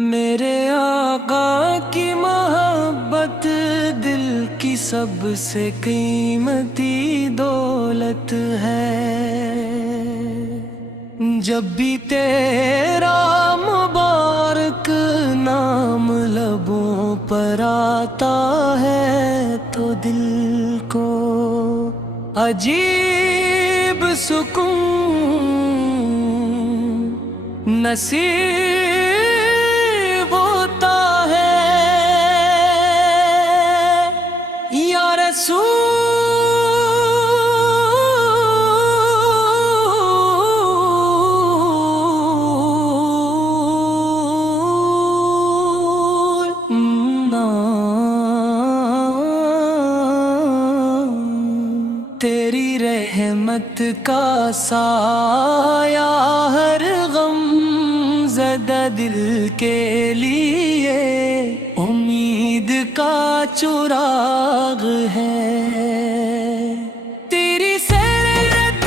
میرے آقا کی محبت دل کی سب سے قیمتی دولت ہے۔ جب بھی تیرا مبارک نام لبوں پر آتا ہے تو دل کو عجیب سکون نصیب ہوتا ہے۔ یا رسول تیری رحمت کا سایہ ہر غم زدہ دل کے لیے امید کا چراغ ہے۔ تیری سیرت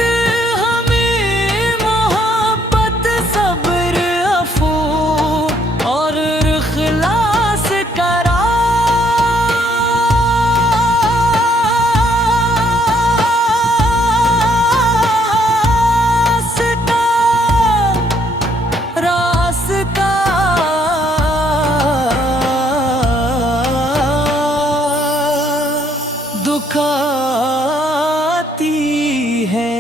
ہمیں محبت صبر عفو اور اخلاص کرا۔ دکھاتی ہے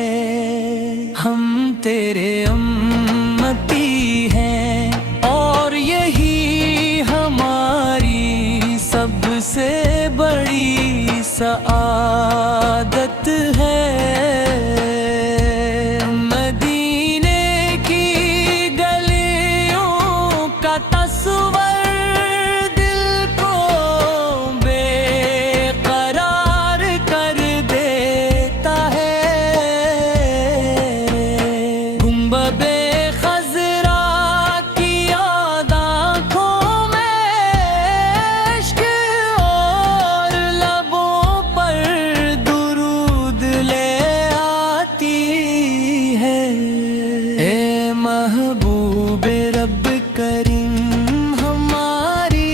ہم تیرے امتی ہیں اور یہی ہماری سب سے بڑی سعادت ہے۔ مدینے کی گلیوں کا تصور محبوب رب کریم ہماری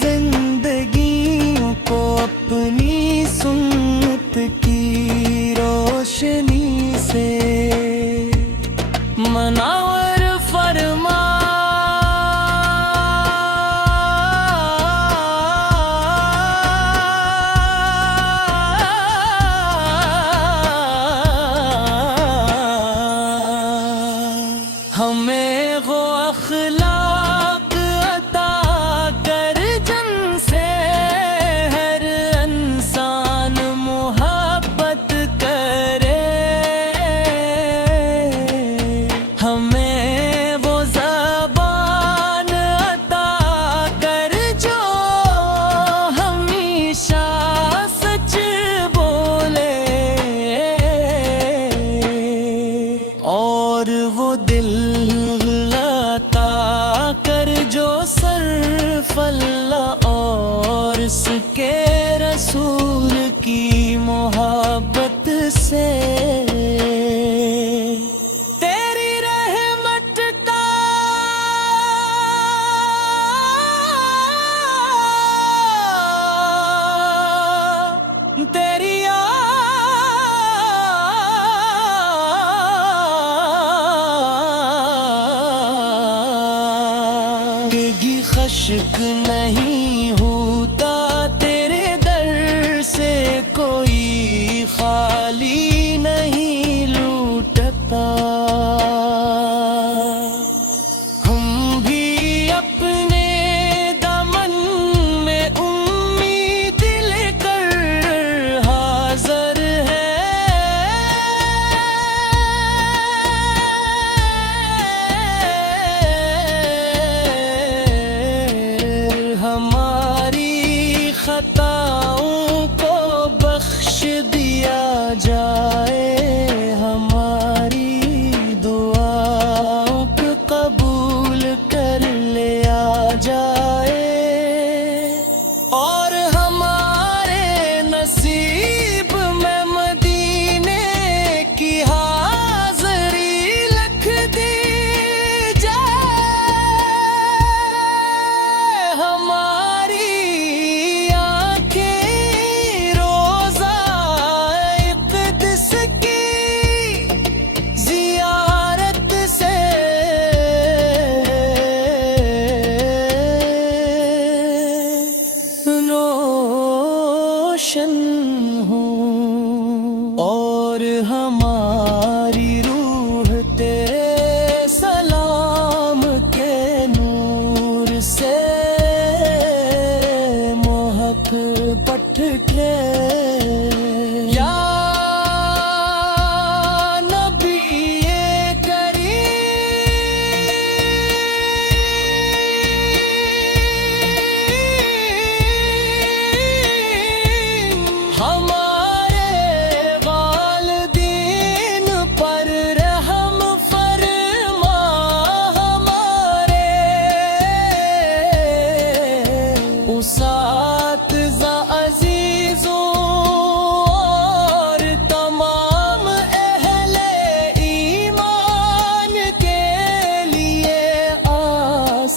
زندگیوں کو اپنی سنت کی روشنی سے منور فرما۔ ہمیں وہ اخلاق عطا کر جن سے ہر انسان محبت کرے۔ ہمیں وہ زبان عطا کر جو ہمیشہ سچ بولے، اور وہ دل عطا کر جو صرف اللہ اور اس کے رسول کی محبت سے تیری رحمت کا تیری خشک نہیں ہوتا تیرے در سے، کوئی خالی نہیں لوٹتا۔ ہم بھی اپنے دامن میں امید لے کر حاضر ہیں۔ ہمارے